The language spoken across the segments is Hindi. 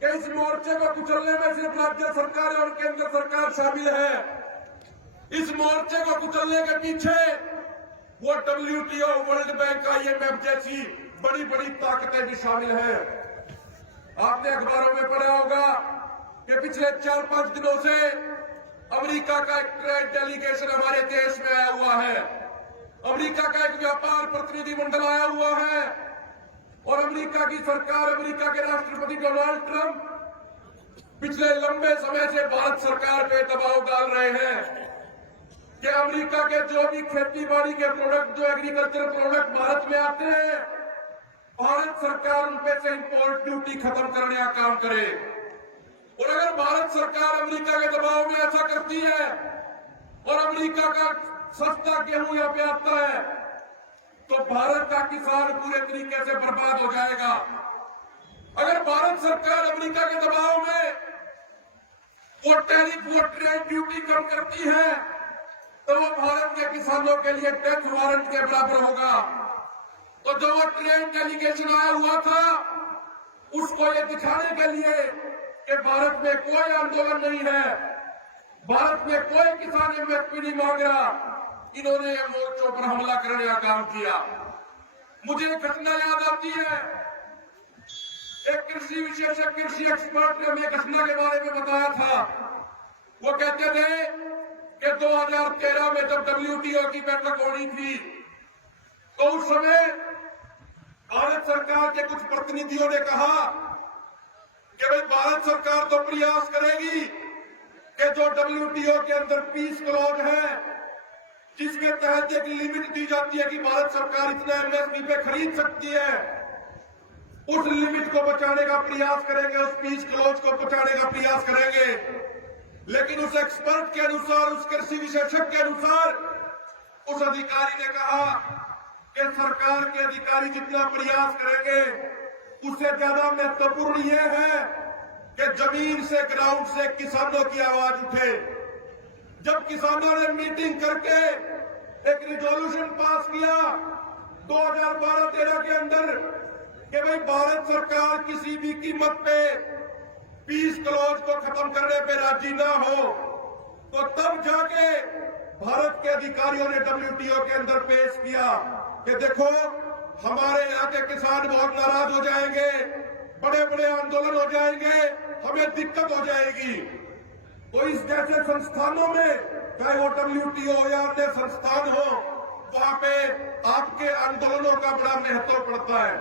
कि इस मोर्चे को कुचलने में सिर्फ राज्य सरकार और केंद्र सरकार शामिल है। इस मोर्चे को कुचलने के पीछे वो WTO, वर्ल्ड बैंक, IMF जैसी बड़ी बड़ी ताकतें भी शामिल हैं। आपने अखबारों में पढ़ा होगा कि पिछले 4-5 दिनों से अमेरिका का एक ट्रेड डेलीगेशन हमारे देश में आया हुआ है। अमेरिका का एक व्यापार प्रतिनिधिमंडल आया हुआ है और अमेरिका की सरकार, अमेरिका के राष्ट्रपति डोनाल्ड ट्रंप पिछले लंबे समय से भारत सरकार पे दबाव डाल रहे हैं कि अमेरिका के जो भी खेती बाड़ी के प्रोडक्ट, जो एग्रीकल्चर प्रोडक्ट भारत में आते हैं, भारत सरकार उन पे से इंपोर्ट ड्यूटी खत्म करने का काम करे। और अगर भारत सरकार अमेरिका के दबाव में ऐसा करती है और अमेरिका का सस्ता गेहूं यहाँ पे आता है तो भारत का किसान पूरे तरीके से बर्बाद हो जाएगा। अगर भारत सरकार अमेरिका के दबाव में वो टैरिफ, वो ट्रेड ड्यूटी कम करती है तो वो भारत के किसानों के लिए डेथ वारंट के बराबर होगा। तो जो वो ट्रेड डेलीगेशन आया हुआ था उसको ये दिखाने के लिए कि भारत में कोई आंदोलन नहीं है, भारत में कोई किसान MSP नहीं मांग रहा, इन्होंने मोर्चों पर हमला करने का काम किया। मुझे एक घटना याद आती है। एक कृषि विशेषज्ञ, कृषि एक्सपर्ट ने हमें घटना के बारे में बताया था। वो कहते थे कि 2013 में जब WTO की बैठक होनी थी तो उस समय भारत सरकार के कुछ प्रतिनिधियों ने कहा कि भाई भारत सरकार तो प्रयास करेगी कि जो WTO के अंदर पीस क्लॉज है, जिसके तहत एक लिमिट दी जाती है कि भारत सरकार इतना MSP पे खरीद सकती है, उस लिमिट को बचाने का प्रयास करेंगे, उस पीस क्लॉज को बचाने का प्रयास करेंगे। लेकिन उस एक्सपर्ट के अनुसार, उस कृषि विशेषज्ञ के अनुसार, उस अधिकारी ने कहा कि सरकार के अधिकारी जितना प्रयास करेंगे उससे ज्यादा महत्वपूर्ण ये है कि जमीन से, ग्राउंड से किसानों की आवाज उठे। जब किसानों ने मीटिंग करके एक रिजोल्यूशन पास किया 2012-13 के अंदर कि भाई भारत सरकार किसी भी कीमत पे पीस क्लॉज को खत्म करने पे राजी ना हो, तो तब जाके भारत के अधिकारियों ने WTO के अंदर पेश किया कि देखो हमारे यहाँ के किसान बहुत नाराज हो जाएंगे, बड़े बड़े आंदोलन हो जाएंगे, हमें दिक्कत हो जाएगी। तो इस जैसे संस्थानों में, चाहे वो WTO या अन्य संस्थान हो, वहां पे आपके आंदोलनों का बड़ा महत्व पड़ता है,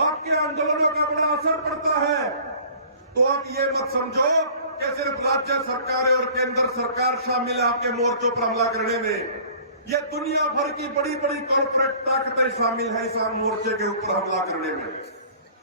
आपके आंदोलनों का बड़ा असर पड़ता है। तो आप ये मत समझो कि सिर्फ राज्य सरकार और केंद्र सरकार शामिल है आपके मोर्चों पर हमला करने में। ये दुनिया भर की बड़ी बड़ी कॉर्पोरेट ताकतें शामिल है इस मोर्चे के ऊपर हमला करने में।